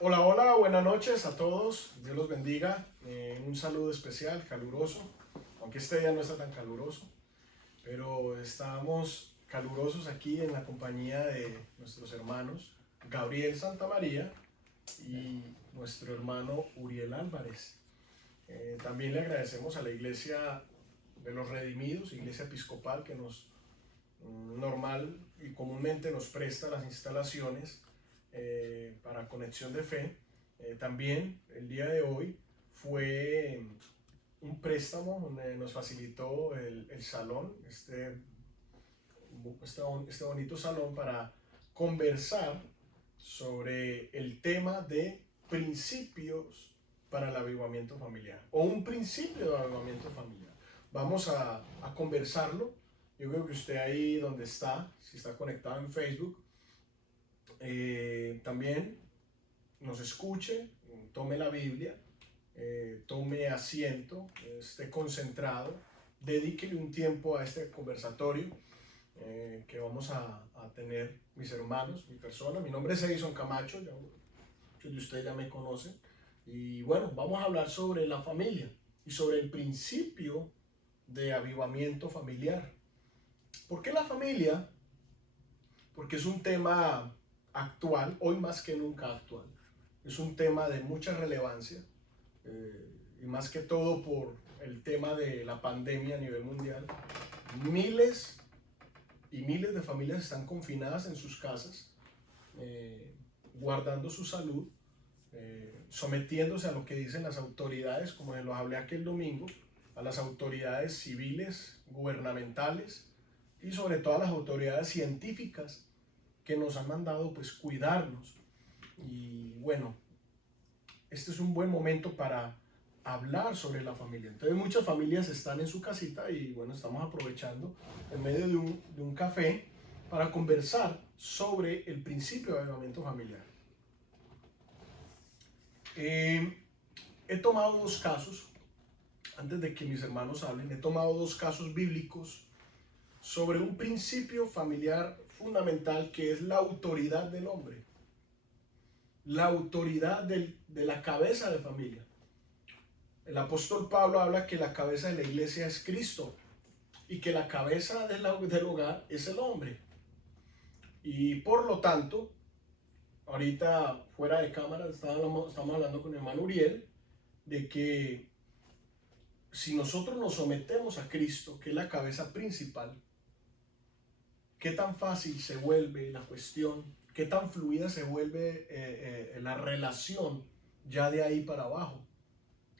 Hola, hola, buenas noches a todos. Dios los bendiga. Un saludo especial, caluroso, aunque este día no está tan caluroso, pero estamos calurosos aquí en la compañía de nuestros hermanos Gabriel Santamaría y nuestro hermano Uriel Álvarez. También le agradecemos a la Iglesia de los Redimidos, Iglesia Episcopal, que nos normal y comúnmente nos presta las instalaciones para Conexión de Fe. También el día de hoy fue un préstamo donde nos facilitó el salón, este bonito salón para conversar sobre el tema de principios para el avivamiento familiar o un principio de avivamiento familiar. Vamos a conversarlo. Yo creo que usted ahí donde está, si está conectado en Facebook, también nos escuche, tome la Biblia, tome asiento, esté concentrado, dedíquele un tiempo a este conversatorio que vamos a tener mis hermanos, mi persona. Mi nombre es Edison Camacho, ya muchos de ustedes ya me conocen. Y bueno, vamos a hablar sobre la familia y sobre el principio de avivamiento familiar. ¿Por qué la familia? Porque es un tema actual, hoy más que nunca actual. Es un tema de mucha relevancia y más que todo por el tema de la pandemia a nivel mundial. Miles y miles de familias están confinadas en sus casas, guardando su salud, sometiéndose a lo que dicen las autoridades, como les hablé aquel domingo, a las autoridades civiles, gubernamentales y sobre todo a las autoridades científicas que nos han mandado pues cuidarnos. Y bueno, este es un buen momento para hablar sobre la familia. Entonces muchas familias están en su casita y bueno, estamos aprovechando en medio de un café para conversar sobre el principio de avivamiento familiar. He tomado dos casos, antes de que mis hermanos hablen, he tomado dos casos bíblicos sobre un principio familiar fundamental que es la autoridad del hombre, la autoridad de la cabeza de familia. El apóstol Pablo habla que la cabeza de la iglesia es Cristo y que la cabeza del hogar es el hombre. Y por lo tanto, ahorita fuera de cámara estamos hablando con el hermano Uriel de que si nosotros nos sometemos a Cristo, que es la cabeza principal, qué tan fácil se vuelve la cuestión, qué tan fluida se vuelve la relación ya de ahí para abajo,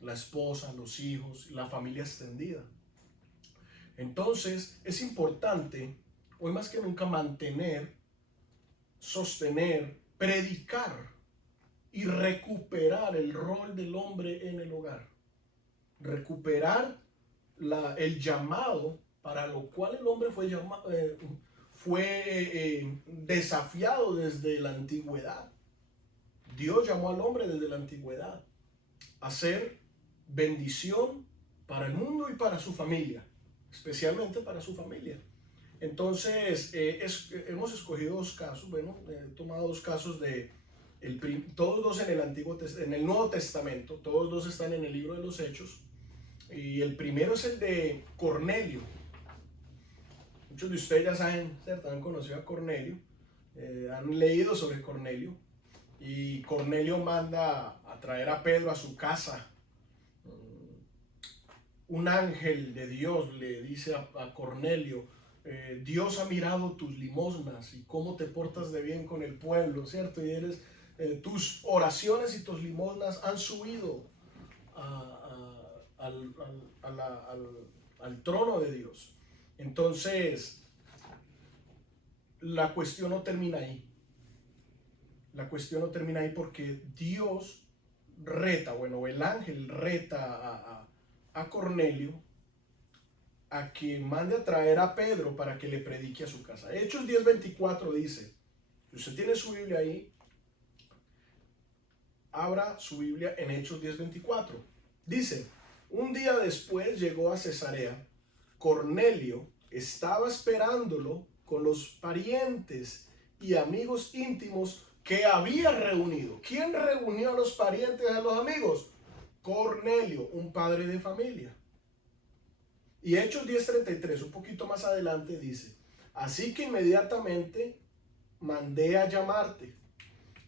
la esposa, los hijos, la familia extendida. Entonces es importante hoy más que nunca mantener, sostener, predicar y recuperar el rol del hombre en el hogar, recuperar el llamado para lo cual el hombre fue desafiado desde la antigüedad. Dios llamó al hombre desde la antigüedad a ser bendición para el mundo y para su familia, especialmente para su familia. Entonces, hemos escogido dos casos, bueno, he tomado dos casos todos dos en el Nuevo Testamento, todos dos están en el libro de los Hechos, y el primero es el de Cornelio. Muchos de ustedes ya saben, ¿cierto? Han conocido a Cornelio, han leído sobre Cornelio, y Cornelio manda a traer a Pedro a su casa. Un ángel de Dios le dice a Cornelio, Dios ha mirado tus limosnas y cómo te portas de bien con el pueblo, ¿cierto? Y tus oraciones y tus limosnas han subido al trono de Dios. Entonces, la cuestión no termina ahí. La cuestión no termina ahí porque Dios el ángel reta a Cornelio a que mande a traer a Pedro para que le predique a su casa. Hechos 10:24 dice, si usted tiene su Biblia ahí, abra su Biblia en Hechos 10:24. Dice, un día después llegó a Cesarea, Cornelio estaba esperándolo con los parientes y amigos íntimos que había reunido. ¿Quién reunió a los parientes, a los amigos? Cornelio, un padre de familia. Y Hechos 10:33, un poquito más adelante, dice: así que inmediatamente mandé a llamarte,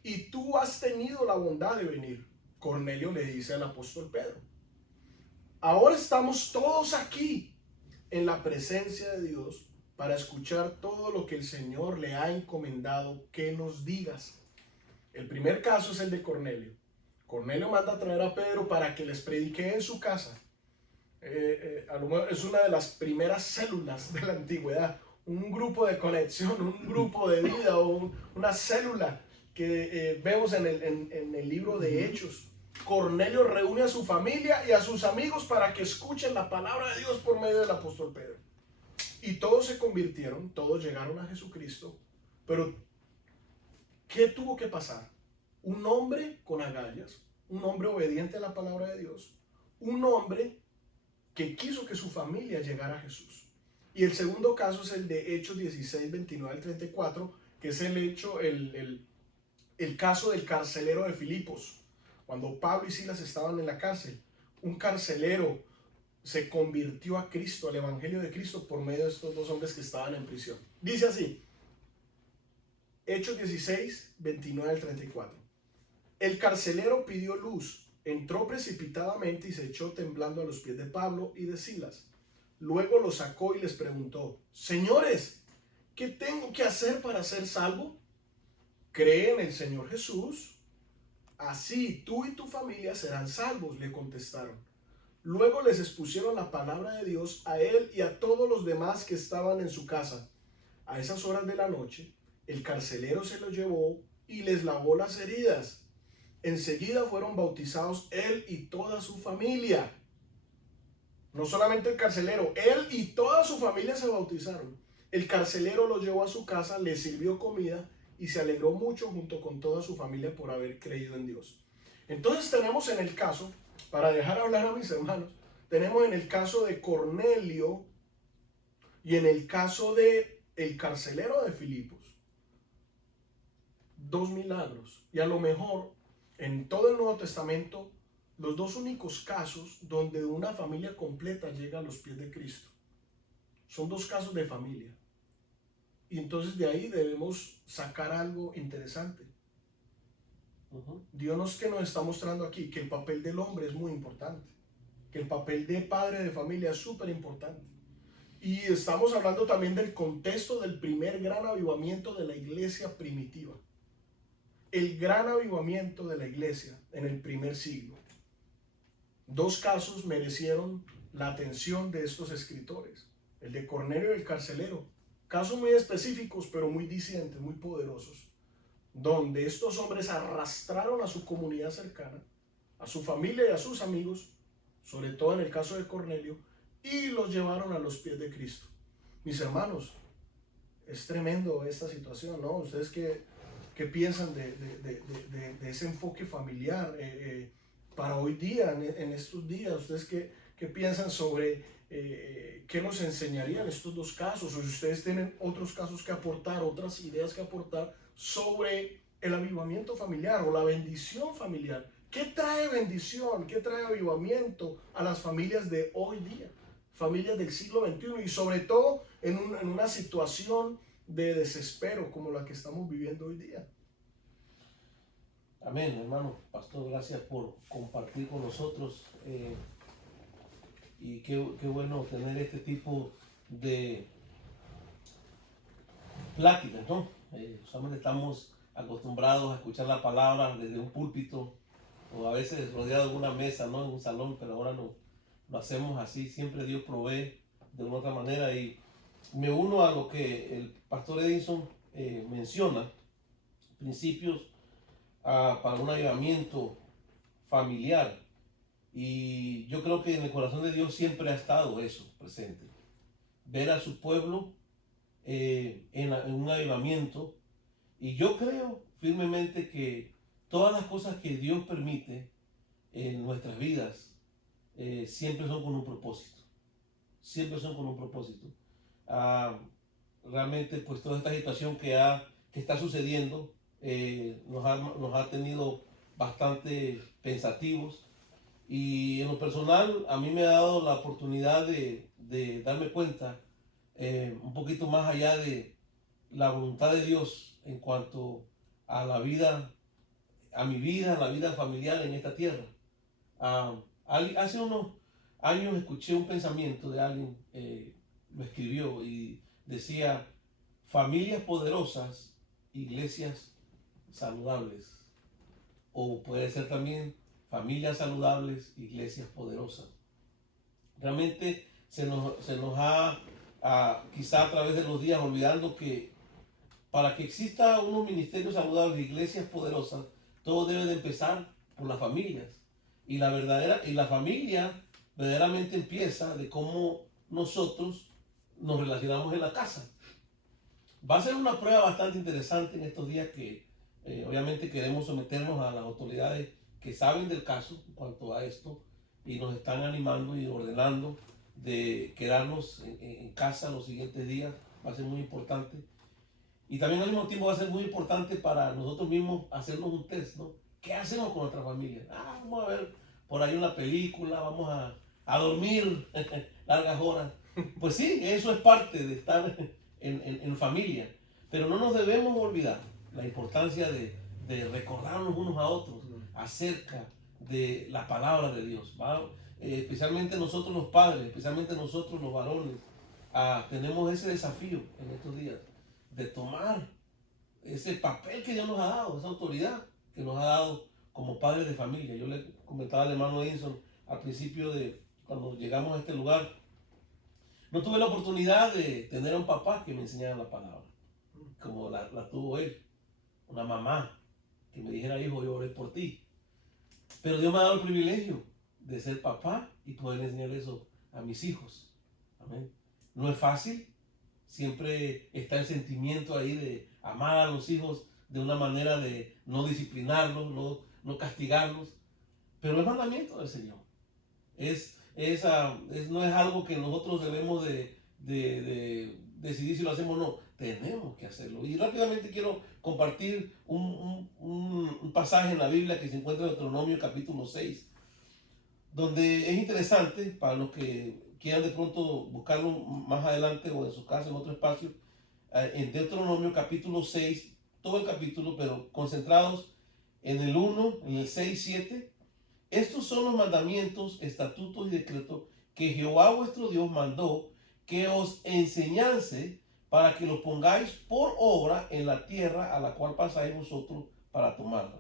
y tú has tenido la bondad de venir. Cornelio le dice al apóstol Pedro: ahora estamos todos aquí en la presencia de Dios para escuchar todo lo que el Señor le ha encomendado que nos digas. El primer caso es el de Cornelio. Cornelio manda a traer a Pedro para que les predique en su casa. A lo mejor es una de las primeras células de la antigüedad, un grupo de conexión, un grupo de vida o una célula que vemos en el libro de Hechos. Cornelio reúne a su familia y a sus amigos para que escuchen la palabra de Dios por medio del apóstol Pedro. Y todos se convirtieron, todos llegaron a Jesucristo. Pero ¿qué tuvo que pasar? Un hombre con agallas, un hombre obediente a la palabra de Dios, un hombre que quiso que su familia llegara a Jesús. Y el segundo caso es el de Hechos 16, 29 al 34, que es el caso del carcelero de Filipos. Cuando Pablo y Silas estaban en la cárcel, un carcelero se convirtió a Cristo, al evangelio de Cristo, por medio de estos dos hombres que estaban en prisión. Dice así, Hechos 16, 29 al 34. El carcelero pidió luz, entró precipitadamente y se echó temblando a los pies de Pablo y de Silas. Luego los sacó y les preguntó: señores, ¿qué tengo que hacer para ser salvo? Cree en el Señor Jesús, así tú y tu familia serán salvos, le contestaron. Luego les expusieron la palabra de Dios a él y a todos los demás que estaban en su casa. A esas horas de la noche, el carcelero se los llevó y les lavó las heridas. Enseguida fueron bautizados él y toda su familia. No solamente el carcelero, él y toda su familia se bautizaron. El carcelero los llevó a su casa, les sirvió comida y se alegró mucho junto con toda su familia por haber creído en Dios. Entonces tenemos en el caso, para dejar hablar a mis hermanos, tenemos en el caso de Cornelio y en el caso de el carcelero de Filipos, dos milagros. Y a lo mejor en todo el Nuevo Testamento, los dos únicos casos donde una familia completa llega a los pies de Cristo. Son dos casos de familia. Y entonces de ahí debemos sacar algo interesante. Dios que nos está mostrando aquí que el papel del hombre es muy importante, que el papel de padre de familia es súper importante. Y estamos hablando también del contexto del primer gran avivamiento de la iglesia primitiva. El gran avivamiento de la iglesia en el primer siglo. Dos casos merecieron la atención de estos escritores: el de Cornelio y el carcelero. Casos muy específicos, pero muy discientes, muy poderosos, donde estos hombres arrastraron a su comunidad cercana, a su familia y a sus amigos, sobre todo en el caso de Cornelio, y los llevaron a los pies de Cristo. Mis hermanos, es tremendo esta situación, ¿no? Ustedes ¿qué piensan de ese enfoque familiar para hoy día, en estos días? ¿Ustedes qué piensan sobre qué nos enseñarían estos dos casos? O si ustedes tienen otros casos que aportar, otras ideas que aportar sobre el avivamiento familiar o la bendición familiar. ¿Qué trae bendición? ¿Qué trae avivamiento a las familias de hoy día? Familias del siglo XXI y sobre todo en una situación de desespero como la que estamos viviendo hoy día. Amén, hermano. Pastor, gracias por compartir con nosotros. Y qué bueno tener este tipo de pláticas, ¿no? Solamente estamos acostumbrados a escuchar la palabra desde un púlpito o a veces rodeado de una mesa, ¿no? En un salón, pero ahora lo hacemos así. Siempre Dios provee de una otra manera. Y me uno a lo que el pastor Edison menciona, principios para un avivamiento familiar. Y yo creo que en el corazón de Dios siempre ha estado eso presente. Ver a su pueblo en un avivamiento. Y yo creo firmemente que todas las cosas que Dios permite en nuestras vidas siempre son con un propósito. Siempre son con un propósito. Realmente pues toda esta situación que está sucediendo nos ha tenido bastante pensativos. Y en lo personal, a mí me ha dado la oportunidad de darme cuenta un poquito más allá de la voluntad de Dios en cuanto a la vida, a mi vida, a la vida familiar en esta tierra. Hace unos años escuché un pensamiento de alguien, lo escribió y decía, familias poderosas, iglesias saludables. O puede ser también familias saludables, iglesias poderosas. Realmente se nos ha, quizá a través de los días, olvidando que para que exista unos ministerios saludables, iglesias poderosas, todo debe de empezar por las familias. Y la familia verdaderamente empieza de cómo nosotros nos relacionamos en la casa. Va a ser una prueba bastante interesante en estos días que obviamente queremos someternos a las autoridades que saben del caso en cuanto a esto y nos están animando y ordenando de quedarnos en casa los siguientes días. Va a ser muy importante. Y también al mismo tiempo va a ser muy importante para nosotros mismos hacernos un test, ¿no? ¿Qué hacemos con nuestra familia? Vamos a ver por ahí una película, vamos a dormir largas horas. Pues sí, eso es parte de estar en familia. Pero no nos debemos olvidar la importancia de recordarnos unos a otros acerca de la palabra de Dios, ¿va? Especialmente nosotros los padres, especialmente nosotros los varones, tenemos ese desafío en estos días de tomar ese papel que Dios nos ha dado, esa autoridad que nos ha dado como padres de familia. Yo le comentaba al hermano Edison al principio de cuando llegamos a este lugar, no tuve la oportunidad de tener a un papá que me enseñara la palabra, como la tuvo él, una mamá que me dijera, hijo, yo oré por ti. Pero Dios me ha dado el privilegio de ser papá y poder enseñar eso a mis hijos. Amén. No es fácil, siempre está el sentimiento ahí de amar a los hijos de una manera de no disciplinarlos, no castigarlos, pero es mandamiento del Señor. No es algo que nosotros debemos de decidir si lo hacemos o no. Tenemos que hacerlo. Y rápidamente quiero compartir un pasaje en la Biblia que se encuentra en Deuteronomio capítulo 6, donde es interesante para los que quieran de pronto buscarlo más adelante o en su casa, en otro espacio, en Deuteronomio capítulo 6, todo el capítulo, pero concentrados en el 1, en el 6, 7. Estos son los mandamientos, estatutos y decretos que Jehová vuestro Dios mandó que os enseñase para que los pongáis por obra en la tierra a la cual pasáis vosotros para tomarla.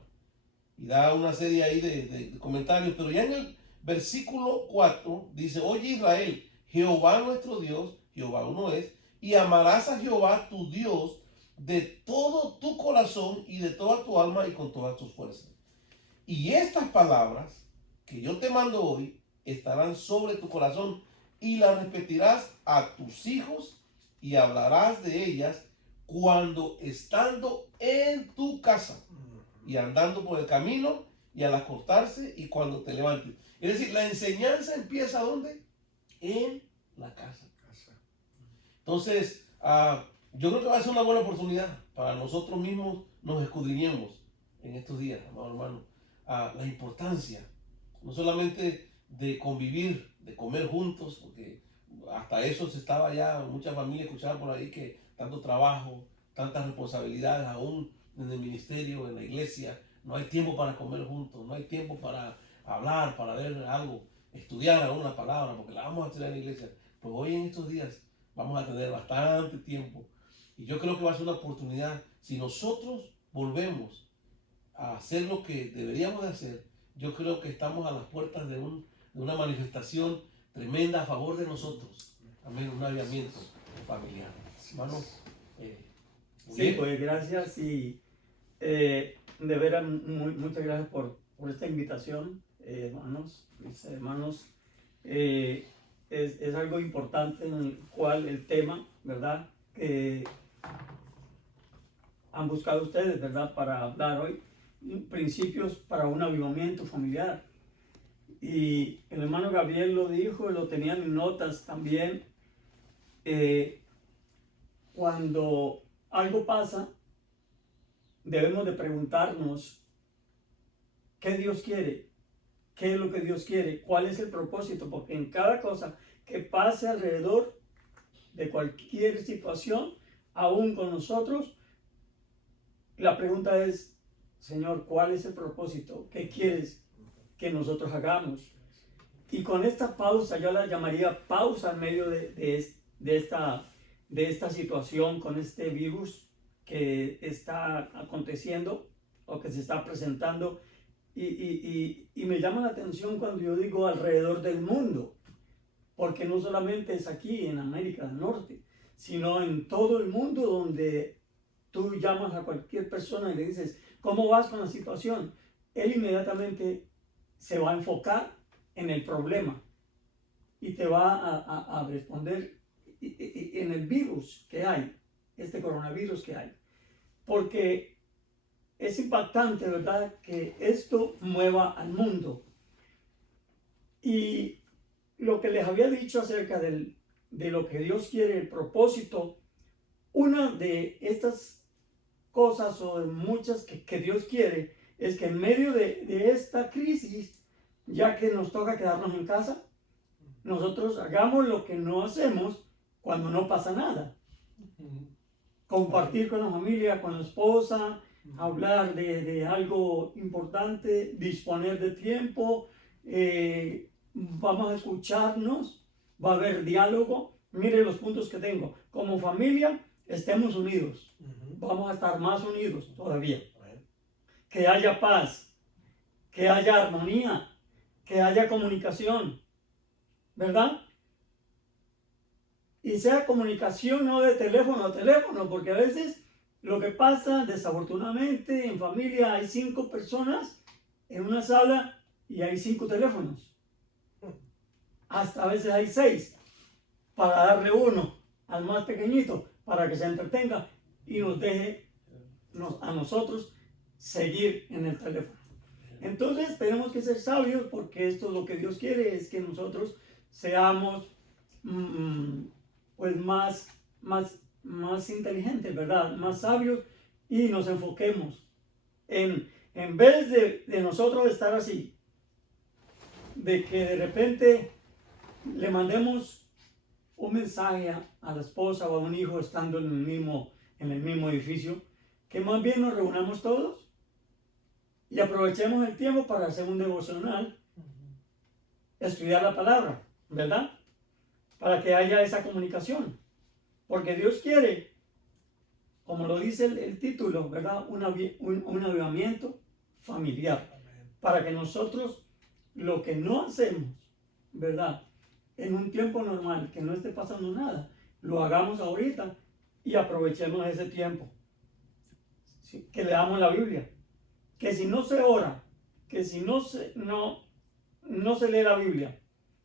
Y da una serie ahí de comentarios, pero ya en el versículo 4 dice, oye Israel, Jehová nuestro Dios, Jehová uno es, y amarás a Jehová tu Dios de todo tu corazón y de toda tu alma y con todas tus fuerzas. Y estas palabras que yo te mando hoy estarán sobre tu corazón y las repetirás a tus hijos y hablarás de ellas cuando estando en tu casa y andando por el camino y al acostarse y cuando te levantes. Es decir, la enseñanza empieza ¿dónde? En la casa. Entonces, yo creo que va a ser una buena oportunidad para nosotros mismos nos escudriñemos en estos días, amado hermano, la importancia no solamente de convivir, de comer juntos, porque hasta eso se estaba ya, muchas familias escuchaban por ahí que tanto trabajo, tantas responsabilidades aún en el ministerio, en la iglesia, no hay tiempo para comer juntos, no hay tiempo para hablar, para ver algo, estudiar aún la palabra, porque la vamos a estudiar en la iglesia. Pues hoy en estos días vamos a tener bastante tiempo y yo creo que va a ser una oportunidad si nosotros volvemos a hacer lo que deberíamos de hacer. Yo creo que estamos a las puertas de una manifestación tremenda a favor de nosotros. Amén, un avivamiento familiar. Hermano, sí, pues gracias y de veras muchas gracias por esta invitación, hermanos, mis hermanos. Es algo importante en el cual el tema, ¿verdad? Que han buscado ustedes, ¿verdad? Para hablar hoy, principios para un avivamiento familiar. Y el hermano Gabriel lo dijo, lo tenían en notas también. Cuando algo pasa, debemos de preguntarnos qué Dios quiere, qué es lo que Dios quiere, cuál es el propósito, porque en cada cosa que pase alrededor de cualquier situación, aún con nosotros, la pregunta es, Señor, ¿cuál es el propósito? ¿Qué quieres que nosotros hagamos? Y con esta pausa, yo la llamaría pausa en medio de esta situación, con este virus que está aconteciendo o que se está presentando. Y me llama la atención cuando yo digo alrededor del mundo, porque no solamente es aquí en América del Norte, sino en todo el mundo, donde tú llamas a cualquier persona y le dices, ¿cómo vas con la situación? Él inmediatamente se va a enfocar en el problema y te va a responder en el virus que hay, este coronavirus que hay. Porque es impactante, ¿verdad?, que esto mueva al mundo. Y lo que les había dicho acerca de lo que Dios quiere, el propósito, una de estas cosas o de muchas que Dios quiere es que en medio de esta crisis, ya que nos toca quedarnos en casa, nosotros hagamos lo que no hacemos cuando no pasa nada. Compartir con la familia, con la esposa, hablar de algo importante, disponer de tiempo, vamos a escucharnos, va a haber diálogo. Mire los puntos que tengo. Como familia, estemos unidos. Vamos a estar más unidos todavía. Que haya paz, que haya armonía, que haya comunicación, ¿verdad? Y sea comunicación no de teléfono a teléfono, porque a veces lo que pasa, desafortunadamente, en familia hay 5 personas en una sala y hay 5 teléfonos. Hasta a veces hay 6, para darle uno al más pequeñito, para que se entretenga y nos deje a nosotros seguir en el teléfono. Entonces tenemos que ser sabios, porque esto es lo que Dios quiere, es que nosotros seamos pues más inteligentes, ¿verdad? Más sabios, y nos enfoquemos en vez de nosotros estar así, de que de repente le mandemos un mensaje a la esposa o a un hijo estando en el mismo edificio, que más bien nos reunamos todos y aprovechemos el tiempo para hacer un devocional, estudiar la palabra, ¿verdad? Para que haya esa comunicación. Porque Dios quiere, como lo dice el título, ¿verdad?, un avivamiento familiar. Para que nosotros, lo que no hacemos, ¿verdad?, en un tiempo normal, que no esté pasando nada, lo hagamos ahorita y aprovechemos ese tiempo. ¿Sí? Que leamos la Biblia. Que si no se ora, que si no se lee la Biblia,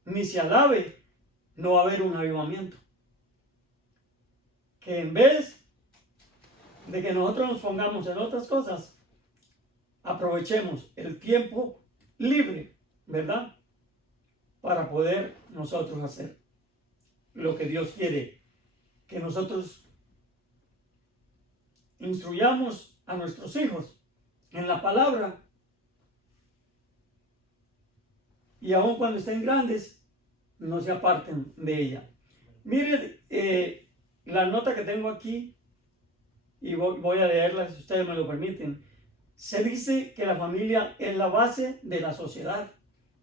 ni se alabe, no va a haber un avivamiento. Que en vez de que nosotros nos pongamos en otras cosas, aprovechemos el tiempo libre, ¿verdad?, para poder nosotros hacer lo que Dios quiere. Que nosotros instruyamos a nuestros hijos en la palabra, y aun cuando estén grandes, no se aparten de ella. Miren la nota que tengo aquí, y voy a leerla si ustedes me lo permiten. Se dice que la familia es la base de la sociedad,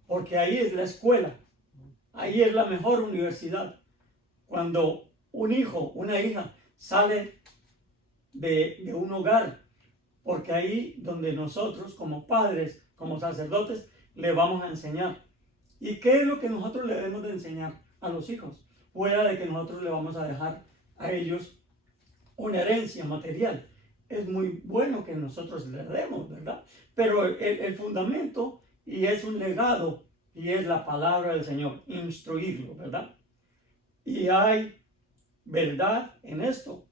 porque ahí es la escuela, ahí es la mejor universidad. Cuando un hijo, una hija sale de un hogar, porque ahí donde nosotros como padres, como sacerdotes, le vamos a enseñar. ¿Y qué es lo que nosotros le debemos de enseñar a los hijos? Fuera de que nosotros le vamos a dejar a ellos una herencia material. Es muy bueno que nosotros le demos, ¿verdad? Pero el fundamento, y es un legado, y es la palabra del Señor, instruirlo, ¿verdad? Y hay verdad en esto,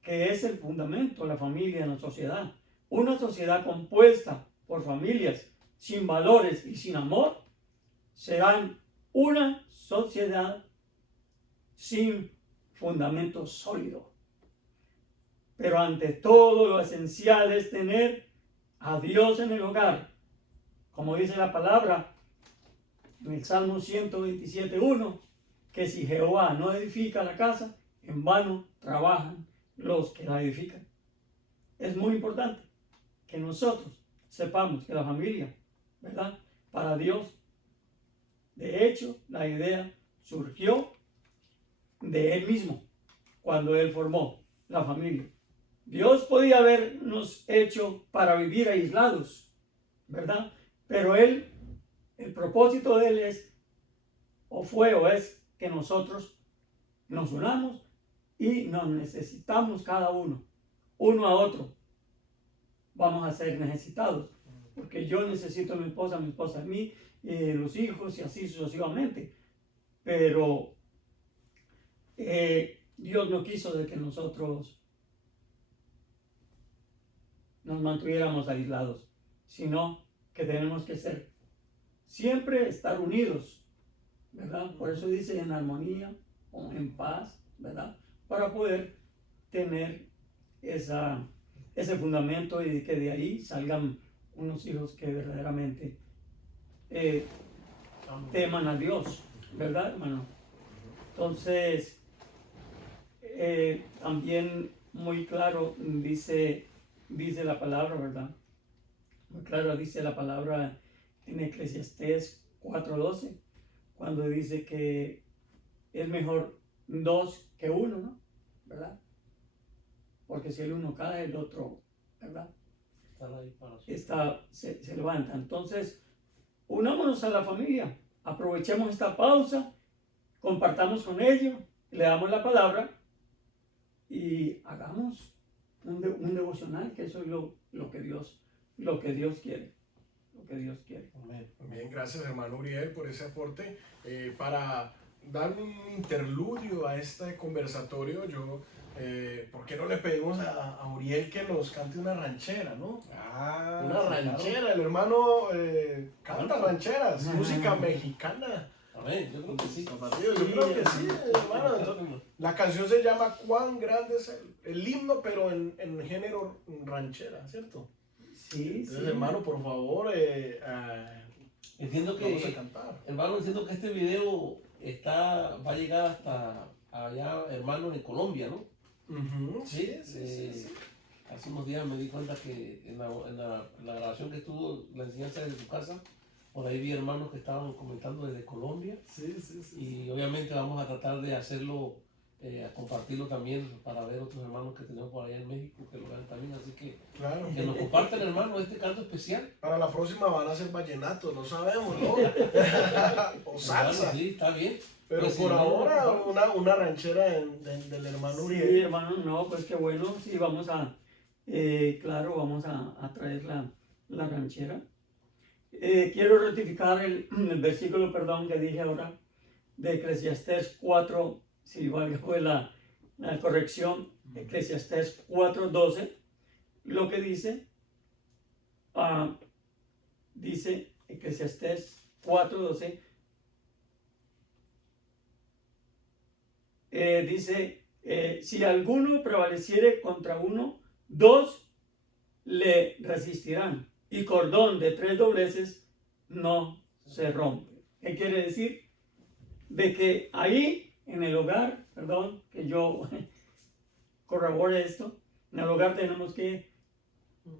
que es el fundamento, la familia en la sociedad. Una sociedad compuesta por familias sin valores y sin amor serán una sociedad sin fundamento sólido. pero ante todo lo esencial es tener a Dios en el hogar. Como dice la palabra en el Salmo 127:1, que si Jehová no edifica la casa, en vano trabajan los que la edifican. Es muy importante que nosotros sepamos que la familia, ¿verdad? Para Dios, de hecho, la idea surgió de Él mismo, cuando Él formó la familia. Dios podía habernos hecho para vivir aislados, ¿verdad? Pero Él, el propósito de Él es, o es, que nosotros nos unamos y nos necesitamos cada uno a otro. Vamos a ser necesitados, porque yo necesito a mi esposa a mí, los hijos y así sucesivamente. Pero Dios no quiso de que nosotros nos mantuviéramos aislados, sino que tenemos que ser, siempre estar unidos, ¿verdad? Por eso dice en armonía o en paz, ¿verdad? Para poder tener ese fundamento y que de ahí salgan unos hijos que verdaderamente teman a Dios, ¿verdad, hermano? Entonces, también muy claro dice la palabra, ¿verdad? Muy claro dice la palabra en Eclesiastés 4:12, cuando dice que es mejor dos que uno, ¿no? ¿Verdad? Porque si el uno cae, el otro, ¿verdad? Se levanta. Entonces, unámonos a la familia, aprovechemos esta pausa, compartamos con ellos, le damos la palabra y hagamos un devocional, que eso es lo que Dios quiere. Lo que Dios quiere. Amén. Bien, gracias hermano Uriel por ese aporte. Para dar un interludio a este conversatorio, ¿por qué no le pedimos a Uriel que nos cante una ranchera, ¿no? Una ranchera, claro. El hermano canta rancheras, música mexicana. Amén, yo creo que sí. Yo creo que sí, hermano. Entonces, la canción se llama Cuán grande es el himno, pero en género ranchera, ¿cierto? Sí, entonces, sí. hermano, por favor, entiendo que, vamos a cantar. Hermano, entiendo que este video va a llegar hasta allá, hermanos, en Colombia, ¿no? Sí. Hace unos días me di cuenta que en la grabación que estuvo, la enseñanza desde tu casa, por ahí vi hermanos que estaban comentando desde Colombia. Y obviamente vamos a tratar de hacerlo, a compartirlo también para ver otros hermanos que tenemos por allá en México que lo vean también. Así que, claro, que nos compartan, hermanos, este canto especial. Para la próxima van a ser vallenatos, no sabemos, ¿no? O salsa. Sí, está bien. Pero pues por ahora una ranchera del hermano Uriel. Sí, hermano, no, pues qué bueno. Sí, vamos a traer la ranchera. Quiero rectificar el versículo, que dije ahora, de Eclesiastés 4, si valga la corrección, Eclesiastés 4:12, lo que dice Eclesiastés 4:12, dice, si alguno prevaleciere contra uno, dos le resistirán, y cordón de 3 dobleces no se rompe. ¿Qué quiere decir? De que ahí en el hogar, que yo corrobore esto, en el hogar tenemos que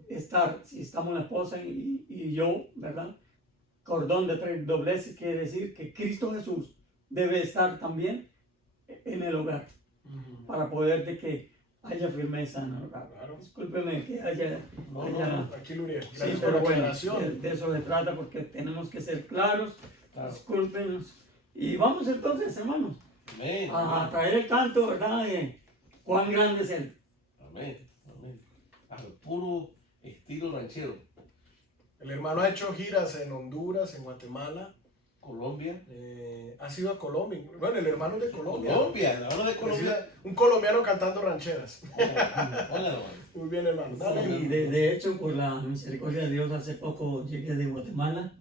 estar, si estamos la esposa y yo, ¿verdad? Cordón de 3 dobleces quiere decir que Cristo Jesús debe estar también en el hogar, para poder de que haya firmeza en el hogar. Claro. Discúlpeme que haya aquí Uriel. Gracias sí, por la bueno, aclaración. de eso se trata, porque tenemos que ser claros. Claro. Discúlpenos. Y vamos entonces, hermanos, Amén. a traer el canto, ¿verdad? Cuán grande es Él. Amén. Al puro estilo ranchero. El hermano ha hecho giras en Honduras, en Guatemala, Colombia. Ha sido a Colombia. Bueno, el hermano es de Colombia. El hermano de Colombia. Un colombiano cantando rancheras. Hola, Muy bien, hermano. Dale. Y de hecho, por la misericordia de Dios, hace poco llegué de Guatemala.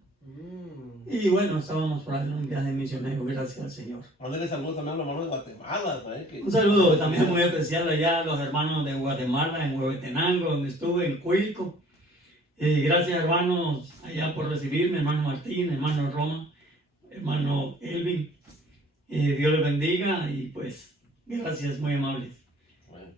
Y bueno, estábamos por ahí en un viaje misionero, gracias al Señor. Mándale saludos también a los hermanos de Guatemala, ¿sabes? Un saludo también muy especial allá a los hermanos de Guatemala, en Huehuetenango, donde estuve, en Cuilco. Y gracias, hermanos, allá por recibirme, hermano Martín, hermano Roma, hermano Elvin. Dios les bendiga y pues gracias, muy amables. Bueno.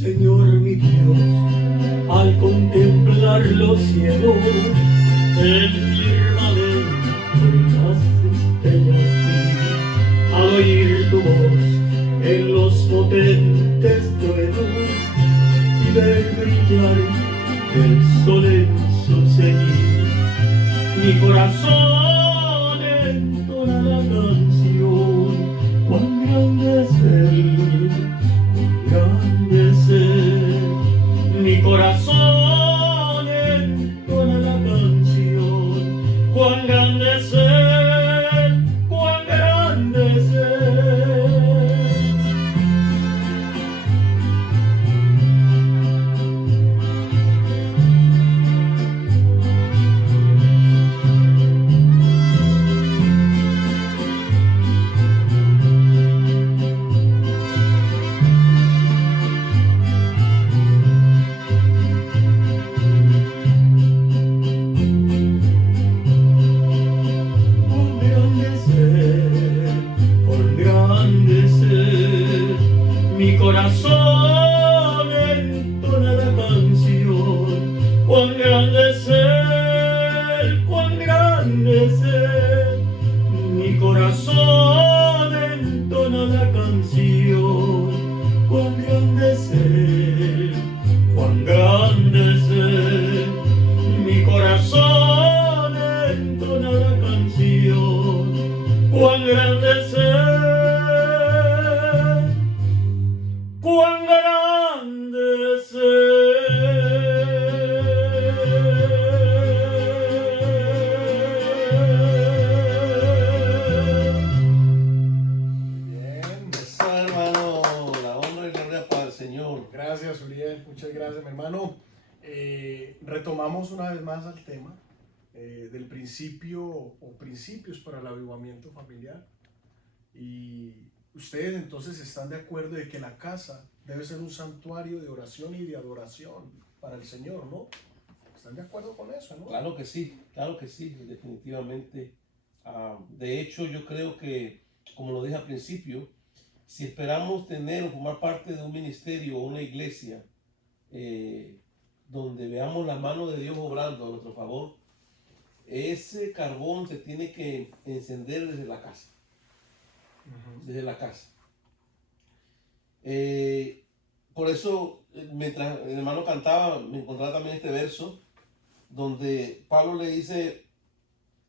Señor mi Dios, al contemplar los cielos, el firmamento y las estrellas, al oír tu voz en los potentes truenos y ver brillar el sol en su cenit, mi corazón entona la canción, cuán grande es Él, grande es Él. Mi corazón entona la canción, cuán grande es Él, cuán grande es Él. Cuán grande es Él, mi corazón entona la canción, cuán grande es Él, cuán grande es Él, mi corazón entona la canción, cuán grande es Él, cuán grande es Él, mi corazón entona la canción, cuán grande es Él, cuán grande es Bien. Eso, hermano, la honra y la gloria para el Señor. Gracias, Uriel. Muchas gracias, mi hermano. Retomamos una vez más al tema del principio o principios para el avivamiento familiar. Y ustedes entonces están de acuerdo de que la casa debe ser un santuario de oración y de adoración para el Señor, ¿no? ¿Están de acuerdo con eso, no? Claro que sí, definitivamente. De hecho, yo creo que, como lo dije al principio, si esperamos tener o formar parte de un ministerio o una iglesia donde veamos la mano de Dios obrando a nuestro favor, ese carbón se tiene que encender desde la casa. Desde la casa. Por eso, mientras el hermano cantaba, me encontraba también este verso donde Pablo le dice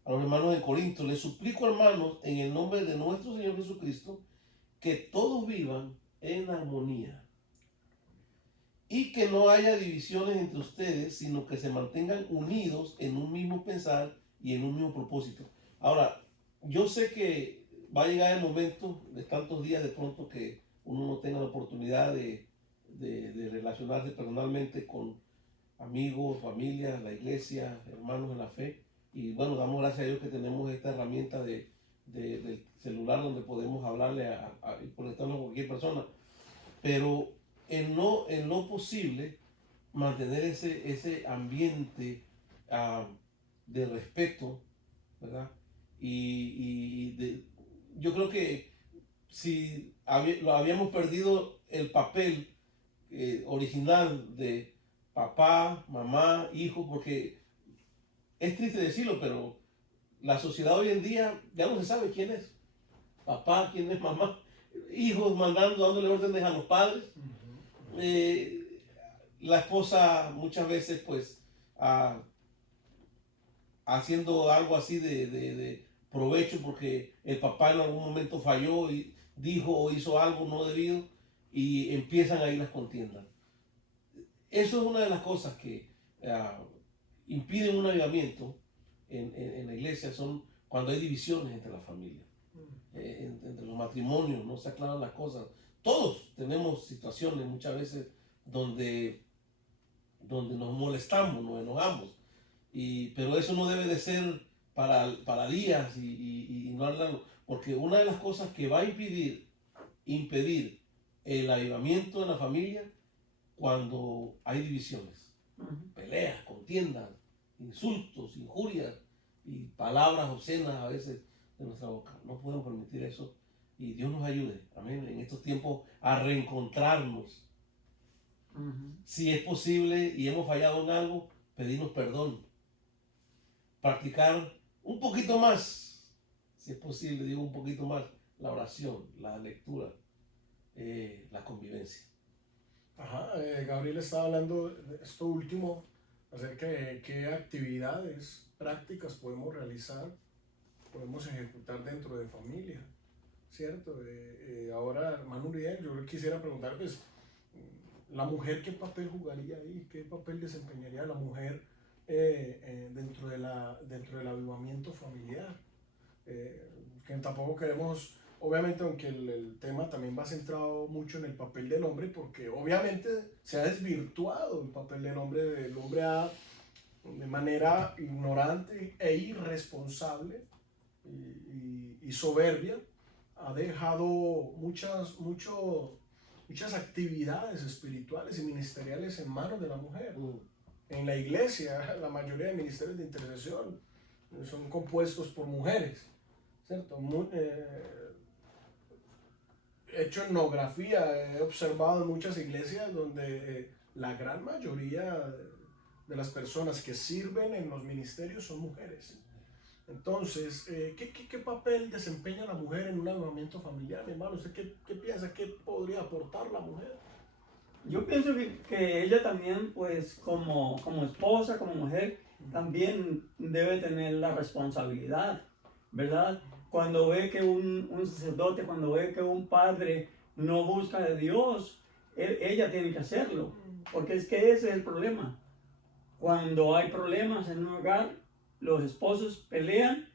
a los hermanos de Corinto: les suplico, hermanos, en el nombre de nuestro Señor Jesucristo, que todos vivan en armonía y que no haya divisiones entre ustedes, sino que se mantengan unidos en un mismo pensar y en un mismo propósito. Ahora, yo sé que va a llegar el momento de tantos días de pronto que uno no tenga la oportunidad de relacionarse personalmente con amigos, familias, la iglesia, hermanos en la fe. Y bueno, damos gracias a Dios que tenemos esta herramienta del celular donde podemos hablarle y conectarnos con cualquier persona. Pero en lo posible, mantener ese ambiente de respeto, ¿verdad? Yo creo que si habíamos perdido el papel original de papá, mamá, hijo, porque es triste decirlo, pero la sociedad hoy en día ya no se sabe quién es papá, quién es mamá, hijos dándole órdenes a los padres. La esposa muchas veces pues haciendo algo así de provecho porque el papá en algún momento falló y dijo o hizo algo no debido. y empiezan ahí las contiendas. Eso es una de las cosas que impiden un avivamiento en la iglesia, son cuando hay divisiones entre las familias, entre los matrimonios, no se aclaran las cosas. Todos tenemos situaciones muchas veces donde nos molestamos, nos enojamos, pero eso no debe de ser para días y no hablarlo, porque una de las cosas que va a impedir el avivamiento de la familia cuando hay divisiones, peleas, contiendas, insultos, injurias y palabras obscenas a veces de nuestra boca. No podemos permitir eso y Dios nos ayude, amén, en estos tiempos a reencontrarnos. Si es posible y hemos fallado en algo, pedirnos perdón. Practicar un poquito más, si es posible, digo un poquito más, la oración, la lectura, la convivencia. Ajá, Gabriel estaba hablando de esto último, acerca de qué actividades prácticas podemos realizar, podemos ejecutar dentro de familia, ¿cierto? Ahora, hermano Uriel, yo quisiera preguntar, pues, la mujer, ¿qué papel jugaría ahí? ¿Qué papel desempeñaría la mujer dentro del avivamiento familiar? Que tampoco queremos, obviamente, aunque el tema también va centrado mucho en el papel del hombre, porque obviamente se ha desvirtuado el papel del hombre. El hombre de manera ignorante e irresponsable y soberbia, ha dejado muchas actividades espirituales y ministeriales en manos de la mujer. En la iglesia, la mayoría de ministerios de intercesión son compuestos por mujeres, ¿cierto? He hecho etnografía, he observado en muchas iglesias donde la gran mayoría de las personas que sirven en los ministerios son mujeres. Entonces, ¿qué papel desempeña la mujer en un avivamiento familiar, mi hermano? ¿Usted qué piensa? ¿Qué podría aportar la mujer? Yo pienso que ella también, pues como esposa, como mujer, también debe tener la responsabilidad, ¿verdad? Cuando ve que un sacerdote, cuando ve que un padre no busca de Dios, ella tiene que hacerlo, porque es que ese es el problema. Cuando hay problemas en un hogar, los esposos pelean,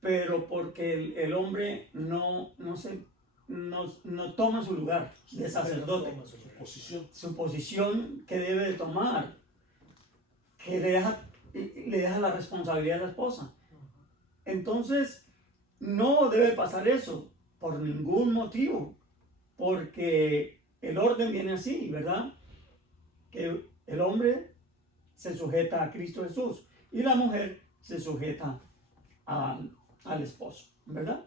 pero porque el hombre no toma su lugar de sacerdote, su posición que debe de tomar, que le deja la responsabilidad a la esposa. Entonces, no debe pasar eso por ningún motivo, porque el orden viene así, ¿verdad? Que el hombre se sujeta a Cristo Jesús y la mujer se sujeta al esposo, ¿verdad?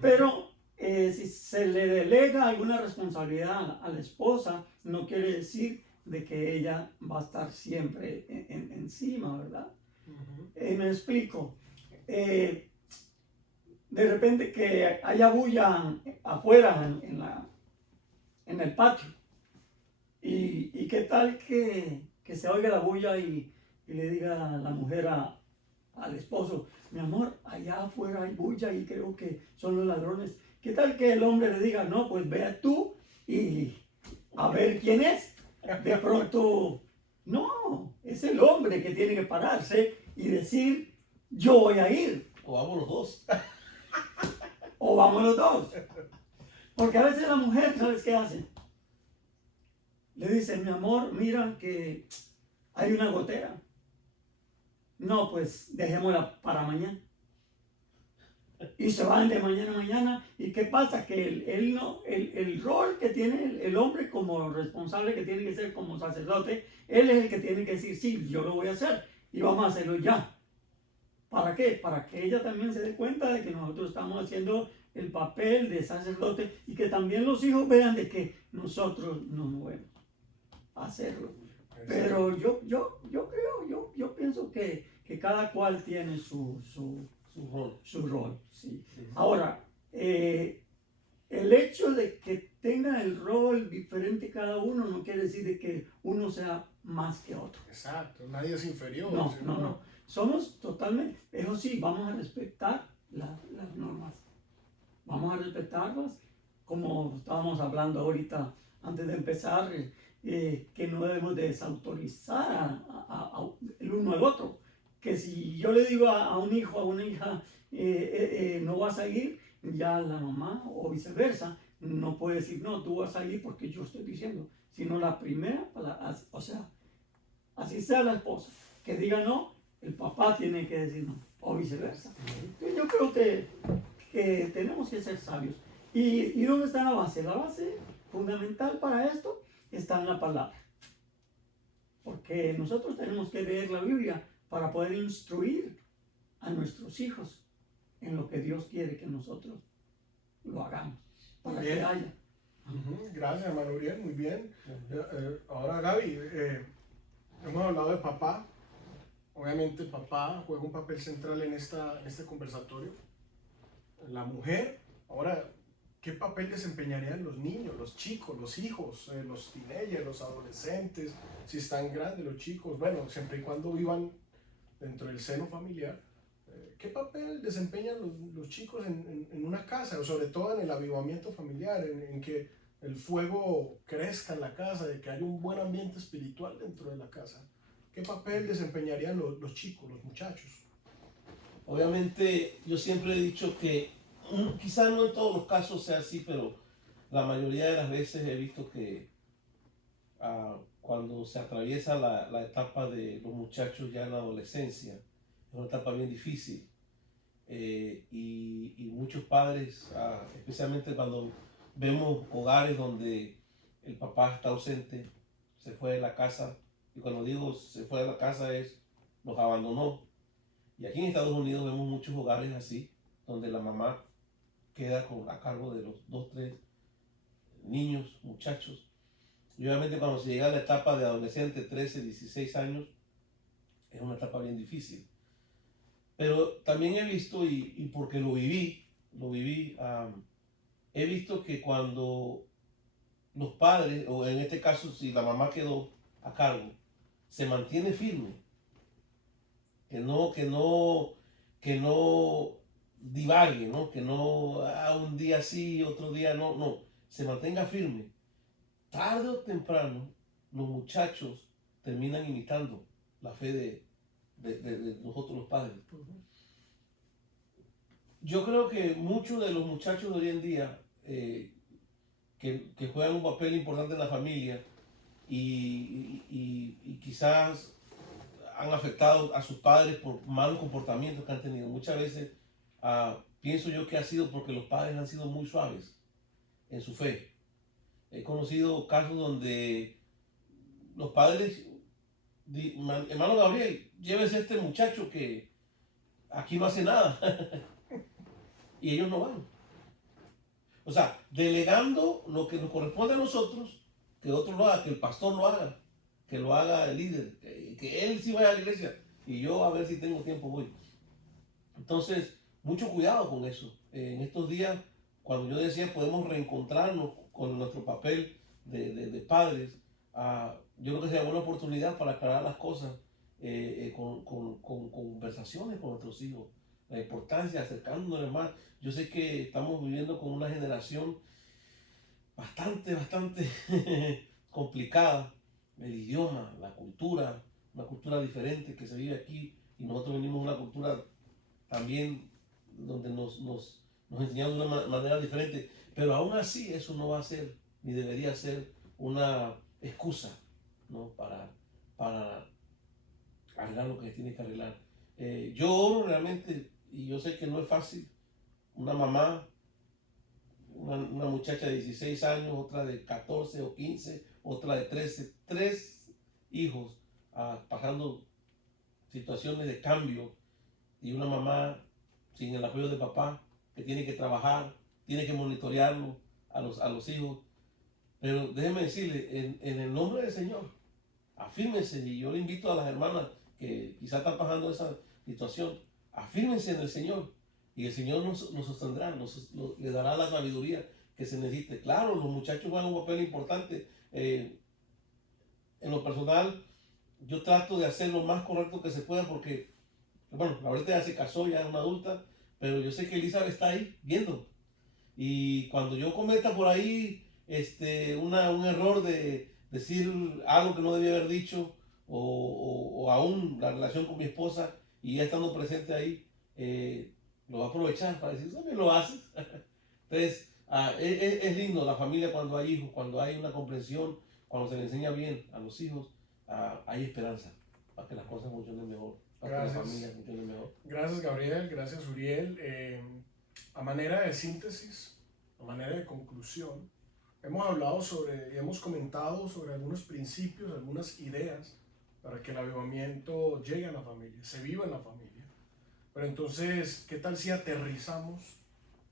Pero si se le delega alguna responsabilidad a la esposa, no quiere decir de que ella va a estar siempre encima, ¿verdad? Me explico. De repente que haya bulla afuera en el patio, y qué tal que se oiga la bulla y le diga a la mujer al esposo: mi amor, allá afuera hay bulla y creo que son los ladrones. ¿Qué tal que el hombre le diga: no, pues vea tú y a ver quién es? De pronto, no, es el hombre que tiene que pararse y decir: yo voy a ir. O vamos los dos. O vamos los dos. Porque a veces la mujer, ¿sabes qué hace? Le dice: mi amor, mira que hay una gotera. No, pues dejémosla para mañana. Y se van de mañana a mañana. ¿Y qué pasa? Que el rol que tiene el hombre como responsable, que tiene que ser como sacerdote, él es el que tiene que decir: sí, yo lo voy a hacer y vamos a hacerlo ya. ¿Para qué? Para que ella también se dé cuenta de que nosotros estamos haciendo el papel de sacerdote y que también los hijos vean de que nosotros nos movemos a hacerlo. Pero yo creo, yo pienso que cada cual tiene su rol. Sí. Ahora, el hecho de que tenga el rol diferente cada uno no quiere decir de que uno sea más que otro. Exacto, nadie es inferior. No. Somos totalmente, eso sí, vamos a respetar las normas. Vamos a respetarlas, como estábamos hablando ahorita antes de empezar, que no debemos desautorizar el uno al otro. Que si yo le digo a un hijo, a una hija, no vas a ir, ya la mamá o viceversa no puede decir, no, tú vas a ir porque yo estoy diciendo, sino la primera, o sea, así sea la esposa, que diga no, el papá tiene que decir no, o viceversa. Yo creo que tenemos que ser sabios. ¿Y dónde está la base? La base fundamental para esto está en la palabra. Porque nosotros tenemos que leer la Biblia para poder instruir a nuestros hijos en lo que Dios quiere que nosotros lo hagamos. Para que haya. Gracias, hermano Uriel, muy bien. Ahora, Gaby, hemos hablado de papá. Obviamente, papá juega un papel central en este conversatorio. La mujer, ahora, ¿qué papel desempeñarían los niños, los chicos, los hijos, los teenagers, los adolescentes, si están grandes los chicos? Bueno, siempre y cuando vivan dentro del seno familiar. ¿Qué papel desempeñan los chicos en una casa, o sobre todo en el avivamiento familiar, en que el fuego crezca en la casa, de que haya un buen ambiente espiritual dentro de la casa? ¿Qué papel desempeñarían los chicos, los muchachos? Obviamente, yo siempre he dicho que quizás no en todos los casos sea así, pero la mayoría de las veces he visto que cuando se atraviesa la etapa de los muchachos ya en la adolescencia, es una etapa bien difícil. Y muchos padres, especialmente cuando vemos hogares donde el papá está ausente, se fue de la casa, y cuando digo se fue de la casa es los abandonó. Y aquí en Estados Unidos vemos muchos hogares así, donde la mamá queda a cargo de los 2, 3 niños, muchachos. Y obviamente cuando se llega a la etapa de adolescente, 13, 16 años, es una etapa bien difícil. Pero también he visto, y porque lo viví, he visto que cuando los padres, o en este caso si la mamá quedó a cargo, se mantiene firme, que no divague, ¿no? Que no un día sí, otro día no, se mantenga firme. Tarde o temprano, los muchachos terminan imitando la fe de nosotros los padres. Yo creo que muchos de los muchachos de hoy en día que juegan un papel importante en la familia y quizás han afectado a sus padres por malos comportamientos que han tenido. Muchas veces pienso yo que ha sido porque los padres han sido muy suaves en su fe. He conocido casos donde los padres, hermano Gabriel, llévese a este muchacho que aquí no hace nada. Y ellos no van. O sea, delegando lo que nos corresponde a nosotros, que otro lo haga, que el pastor lo haga, que lo haga el líder, que él sí vaya a la iglesia y yo a ver si tengo tiempo voy. Entonces, mucho cuidado con eso. En estos días, cuando yo decía podemos reencontrarnos con nuestro papel de padres, yo creo que sería buena oportunidad para aclarar las cosas con conversaciones con nuestros hijos. La importancia de acercándonos más. Yo sé que estamos viviendo con una generación bastante complicada. El idioma, la cultura, una cultura diferente que se vive aquí, y nosotros venimos de una cultura también donde nos enseñamos de una manera diferente, pero aún así eso no va a ser ni debería ser una excusa, ¿no? para arreglar lo que tiene que arreglar. Yo oro realmente, y yo sé que no es fácil, una mamá, una muchacha de 16 años, otra de 14 o 15, otra de 13, 3 hijos pasando situaciones de cambio, y una mamá sin el apoyo de papá, que tiene que trabajar, tiene que monitorearlo a los hijos. Pero déjenme decirle, en el nombre del Señor, afírmense, y yo le invito a las hermanas que quizás están pasando esa situación, afírmense en el Señor, y el Señor nos sostendrá, le dará la sabiduría que se necesite. Claro, los muchachos juegan un papel importante. En lo personal, yo trato de hacer lo más correcto que se pueda, porque, bueno, ahorita ya se casó, ya es una adulta, pero yo sé que Elizabeth está ahí viendo. Y cuando yo cometa por ahí un error de decir algo que no debía haber dicho, o aún la relación con mi esposa, y ya estando presente ahí, lo va a aprovechar para decir, ¿sabes? Lo haces. Entonces, es lindo la familia cuando hay hijos, cuando hay una comprensión, cuando se le enseña bien a los hijos, hay esperanza para que las cosas funcionen mejor, para que la familia funcione mejor. Gracias, Gabriel. Gracias, Uriel. A manera de síntesis, a manera de conclusión, hemos hablado sobre y hemos comentado sobre algunos principios, algunas ideas para que el avivamiento llegue a la familia, se viva en la familia. Pero entonces, ¿qué tal si aterrizamos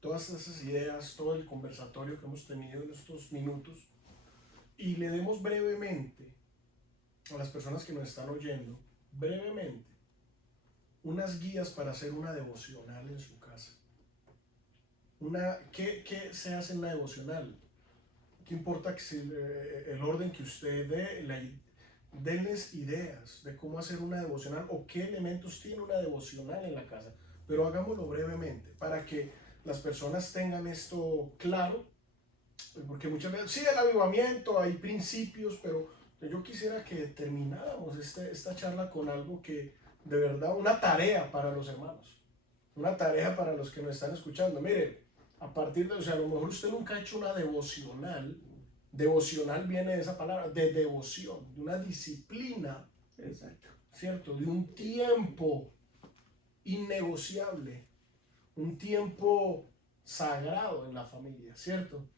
todas esas ideas, todo el conversatorio que hemos tenido en estos minutos y le demos brevemente a las personas que nos están oyendo, brevemente, unas guías para hacer una devocional en su casa? ¿Qué se hace en una devocional? ¿Qué importa que el orden que usted dé? Denles ideas de cómo hacer una devocional o qué elementos tiene una devocional en la casa. Pero hagámoslo brevemente para que las personas tengan esto claro. Porque muchas veces, sí, el avivamiento, hay principios, pero yo quisiera que termináramos esta charla con algo que, de verdad, una tarea para los hermanos. Una tarea para los que nos están escuchando. Mire, a partir de, o sea, a lo mejor usted nunca ha hecho una devocional. Devocional viene de esa palabra, de devoción, de una disciplina, Exacto. ¿cierto? De un tiempo innegociable, un tiempo sagrado en la familia, ¿cierto?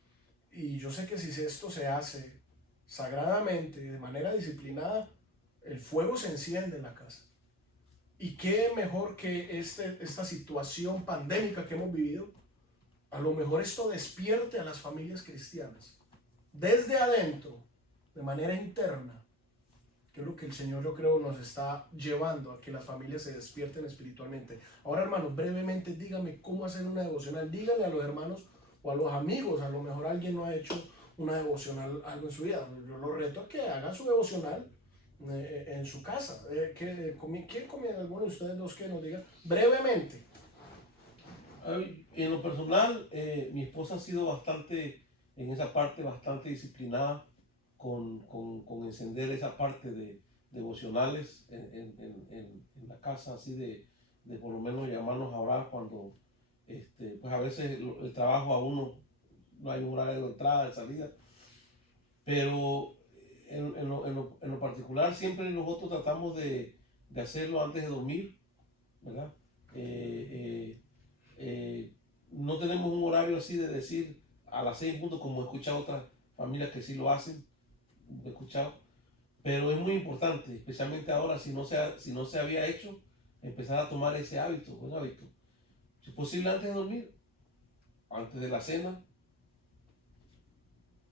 Y yo sé que si esto se hace sagradamente, de manera disciplinada, el fuego se enciende en la casa. Y qué mejor que esta situación pandémica que hemos vivido, a lo mejor esto despierte a las familias cristianas desde adentro, de manera interna, que es lo que el Señor, yo creo, nos está llevando a que las familias se despierten espiritualmente. Ahora, hermanos, brevemente díganme cómo hacer una devocional. Díganle a los hermanos o a los amigos, a lo mejor alguien no ha hecho una devocional algo en su vida. Yo lo reto a que haga su devocional en su casa. ¿Quién comienza? Alguno de ustedes dos que nos diga brevemente. En lo personal, mi esposa ha sido bastante, en esa parte, bastante disciplinada con encender esa parte de devocionales en la casa, así de por lo menos llamarnos a orar cuando, pues a veces el trabajo a uno, no hay un horario de entrada, de salida, pero en lo particular siempre nosotros tratamos de hacerlo antes de dormir, ¿verdad? No tenemos un horario así de decir a las 6 puntos, como he escuchado otras familias que sí lo hacen, he escuchado, pero es muy importante, especialmente ahora, si no se había hecho, empezar a tomar ese hábito, un hábito. Si es posible antes de dormir, antes de la cena,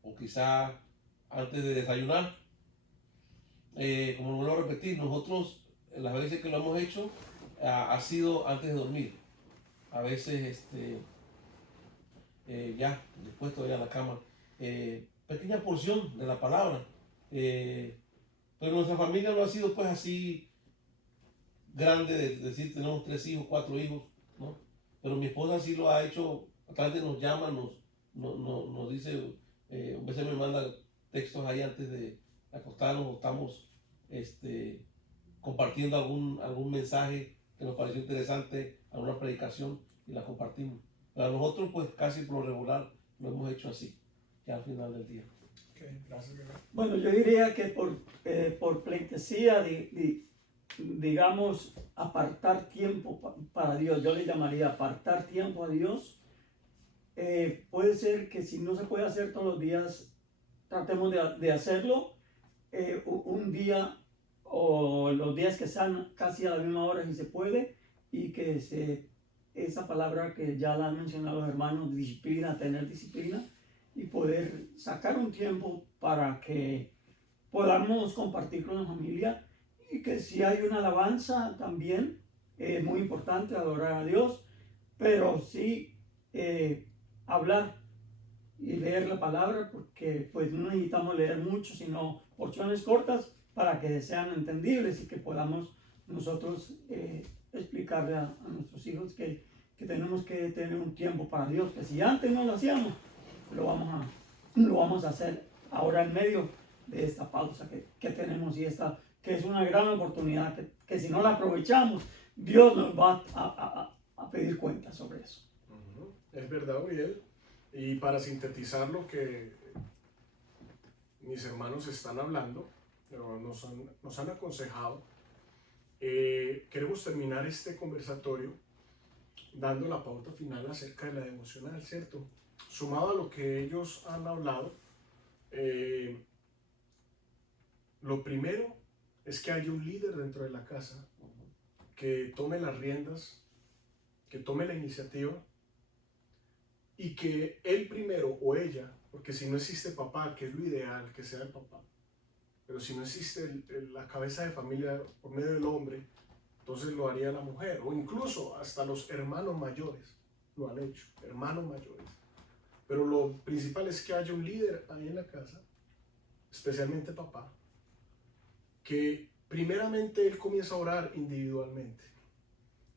o quizá antes de desayunar. Como lo vuelvo a repetir, nosotros las veces que lo hemos hecho ha sido antes de dormir. A veces ya después todavía a la cama. Pequeña porción de la palabra. Pero nuestra familia no ha sido pues así grande de decir tenemos 3 hijos, 4 hijos, ¿no? Pero mi esposa sí lo ha hecho, a veces nos llama, nos dice, a veces me manda textos ahí antes de acostarnos, estamos compartiendo algún mensaje que nos pareció interesante, alguna predicación y la compartimos. Para nosotros pues casi por lo regular lo hemos hecho así, ya al final del día. Okay, gracias. Bueno, yo diría que por pleitesía, digamos, apartar tiempo para Dios, yo le llamaría apartar tiempo a Dios. Puede ser que si no se puede hacer todos los días, tratemos de hacerlo un día o los días que sean casi a la misma hora si se puede, y que esa palabra que ya la han mencionado los hermanos, disciplina, tener disciplina, y poder sacar un tiempo para que podamos compartir con la familia, y que si hay una alabanza también es muy importante adorar a Dios, pero sí hablar y leer la palabra, porque pues no necesitamos leer mucho, sino porciones cortas para que sean entendibles y que podamos nosotros explicarle a nuestros hijos que tenemos que tener un tiempo para Dios, que si antes no lo hacíamos, lo vamos lo vamos a hacer ahora en medio de esta pausa que tenemos y esta, que es una gran oportunidad que si no la aprovechamos, Dios nos va a pedir cuentas sobre eso. Es verdad, Uriel. Y para sintetizar lo que mis hermanos están hablando, nos han aconsejado, queremos terminar este conversatorio dando la pauta final acerca de la devocional, ¿cierto? Sumado a lo que ellos han hablado, lo primero es que haya un líder dentro de la casa que tome las riendas, que tome la iniciativa y que él primero o ella, porque si no existe papá, que es lo ideal, que sea el papá, pero si no existe la cabeza de familia por medio del hombre, entonces lo haría la mujer, o incluso hasta los hermanos mayores lo han hecho, hermanos mayores. Pero lo principal es que haya un líder ahí en la casa, especialmente papá, que primeramente él comienza a orar individualmente,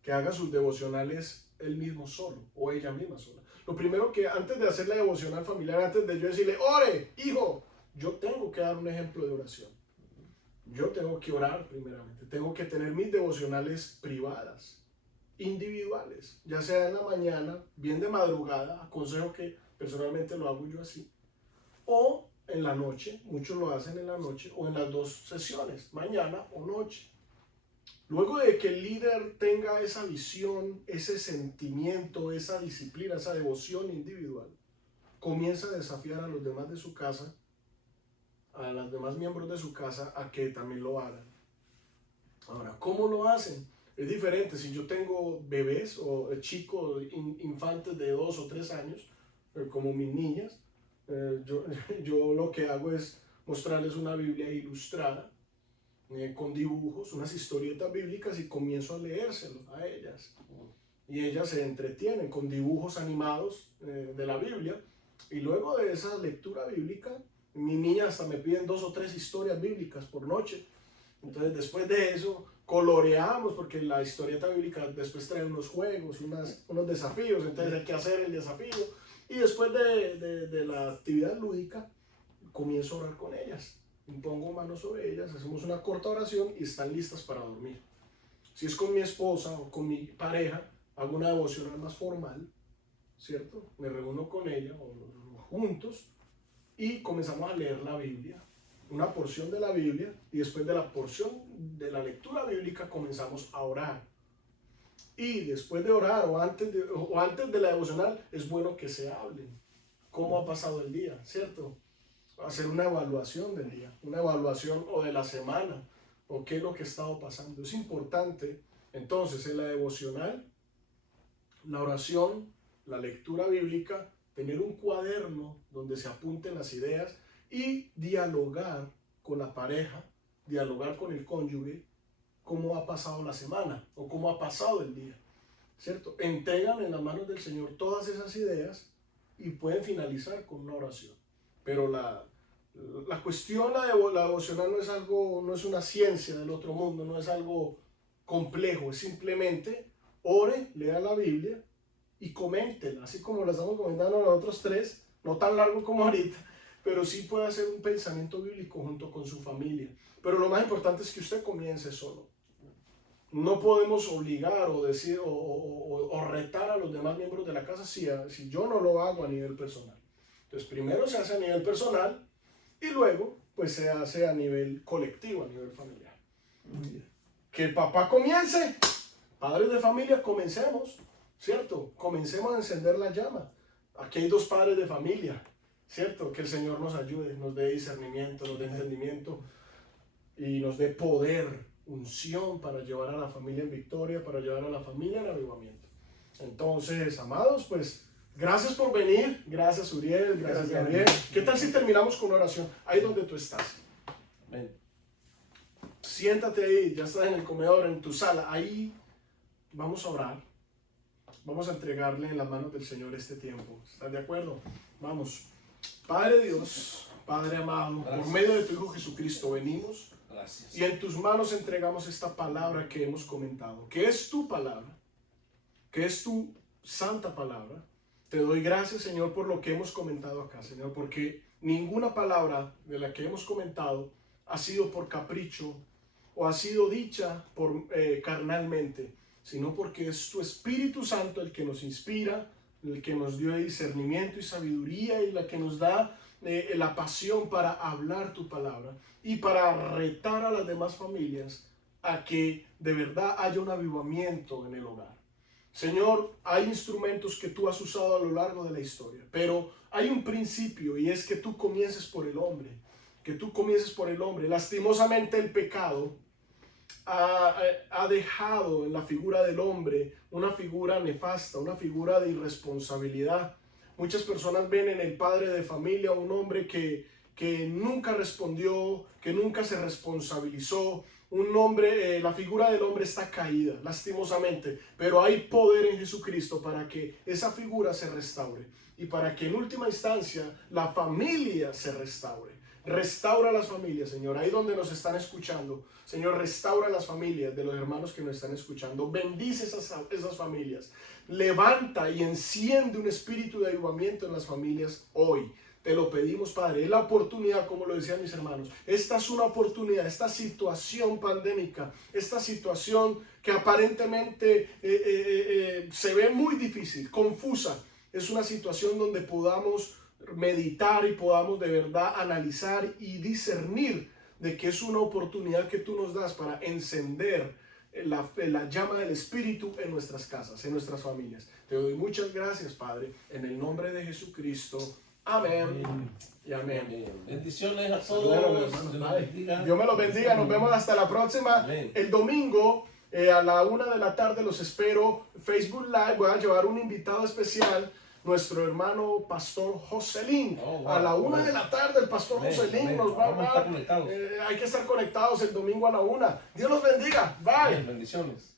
que haga sus devocionales él mismo solo o ella misma sola. Lo primero que antes de hacer la devocional familiar, antes de yo decirle, ore, hijo, yo tengo que dar un ejemplo de oración. Yo tengo que orar primeramente, tengo que tener mis devocionales privadas, individuales, ya sea en la mañana, bien de madrugada, aconsejo que personalmente lo hago yo así, o en la noche, muchos lo hacen en la noche, o en las dos sesiones, mañana o noche. Luego de que el líder tenga esa visión, ese sentimiento, esa disciplina, esa devoción individual, comienza a desafiar a los demás de su casa, a los demás miembros de su casa, a que también lo hagan. Ahora, ¿cómo lo hacen? Es diferente si yo tengo bebés o chicos, infantes de 2 o 3 años, como mis niñas, yo lo que hago es mostrarles una Biblia ilustrada, con dibujos, unas historietas bíblicas y comienzo a leérselos a ellas. Y ellas se entretienen con dibujos animados de la Biblia. Y luego de esa lectura bíblica, mi niña hasta me piden 2 o 3 historias bíblicas por noche. Entonces después de eso coloreamos, porque la historieta bíblica después trae unos juegos, unos desafíos, entonces hay que hacer el desafío. Y después de la actividad lúdica, comienzo a orar con ellas. Pongo manos sobre ellas, hacemos una corta oración y están listas para dormir. Si es con mi esposa o con mi pareja, hago una devocional más formal, ¿cierto? Me reúno con ella o juntos y comenzamos a leer la Biblia, una porción de la Biblia, y después de la porción de la lectura bíblica comenzamos a orar. Y después de orar o antes de la devocional es bueno que se hablen. ¿Cómo ha pasado el día? ¿Cierto? Hacer una evaluación del día, una evaluación o de la semana, o qué es lo que ha estado pasando. Es importante, entonces, en la devocional, la oración, la lectura bíblica, tener un cuaderno donde se apunten las ideas y dialogar con la pareja, dialogar con el cónyuge, cómo ha pasado la semana o cómo ha pasado el día, ¿cierto? Entregan en las manos del Señor todas esas ideas y pueden finalizar con una oración. Pero la cuestión, la devocional no es algo, no es una ciencia del otro mundo, no es algo complejo, es simplemente ore, lea la Biblia y coméntela, así como la estamos comentando nosotros 3, no tan largo como ahorita, pero sí puede hacer un pensamiento bíblico junto con su familia. Pero lo más importante es que usted comience solo. No podemos obligar o decir o retar a los demás miembros de la casa si yo no lo hago a nivel personal. Entonces primero se hace a nivel personal y luego pues se hace a nivel colectivo, a nivel familiar. Que el papá comience, padres de familia, comencemos, ¿cierto? Comencemos a encender la llama. Aquí hay 2 padres de familia, ¿cierto? Que el Señor nos ayude, nos dé discernimiento, nos dé entendimiento y nos dé poder, unción para llevar a la familia en victoria, para llevar a la familia en avivamiento. Entonces, amados, pues gracias por venir, gracias Uriel, gracias Gabriel. ¿Qué tal si terminamos con una oración? Ahí donde tú estás. Amén. Siéntate ahí, ya estás en el comedor, en tu sala, ahí vamos a orar. Vamos a entregarle en las manos del Señor este tiempo. ¿Estás de acuerdo? Vamos. Padre Dios, Padre amado, Gracias. por medio de tu Hijo Jesucristo venimos. Gracias. Y en tus manos entregamos esta palabra que hemos comentado, que es tu palabra, que es tu santa palabra. Te doy gracias, Señor, por lo que hemos comentado acá, Señor, porque ninguna palabra de la que hemos comentado ha sido por capricho o ha sido dicha por carnalmente, sino porque es tu Espíritu Santo el que nos inspira, el que nos dio discernimiento y sabiduría y la que nos da la pasión para hablar tu palabra y para retar a las demás familias a que de verdad haya un avivamiento en el hogar. Señor, hay instrumentos que tú has usado a lo largo de la historia, pero hay un principio y es que tú comiences por el hombre, que tú comiences por el hombre. Lastimosamente el pecado ha dejado en la figura del hombre una figura nefasta, una figura de irresponsabilidad. Muchas personas ven en el padre de familia un hombre que nunca respondió, que nunca se responsabilizó. Un hombre, la figura del hombre está caída, lastimosamente, pero hay poder en Jesucristo para que esa figura se restaure y para que en última instancia la familia se restaure. Restaura las familias, Señor, ahí donde nos están escuchando. Señor, restaura las familias de los hermanos que nos están escuchando. Bendice esas familias. Levanta y enciende un espíritu de avivamiento en las familias hoy. Te lo pedimos, Padre. Es la oportunidad, como lo decían mis hermanos. Esta es una oportunidad, esta situación pandémica, esta situación que aparentemente se ve muy difícil, confusa. Es una situación donde podamos meditar y podamos de verdad analizar y discernir de que es una oportunidad que tú nos das para encender la llama del Espíritu en nuestras casas, en nuestras familias. Te doy muchas gracias, Padre, en el nombre de Jesucristo. Amén. Y amén. Bendiciones a Bueno, todos. hermanos, Dios bye. bendiga. Dios me los bendiga. Nos vemos hasta la próxima. Amén. El domingo a la 1 de la tarde los espero. Facebook Live. Voy a llevar un invitado especial. Nuestro hermano Pastor Joselín. Oh, wow. A la 1 de la tarde el Pastor Amén, Joselín amén. nos va a Vamos a estar hablar. conectados. Hay que estar conectados el domingo a la 1. Dios los bendiga. Bye. Amén. Bendiciones.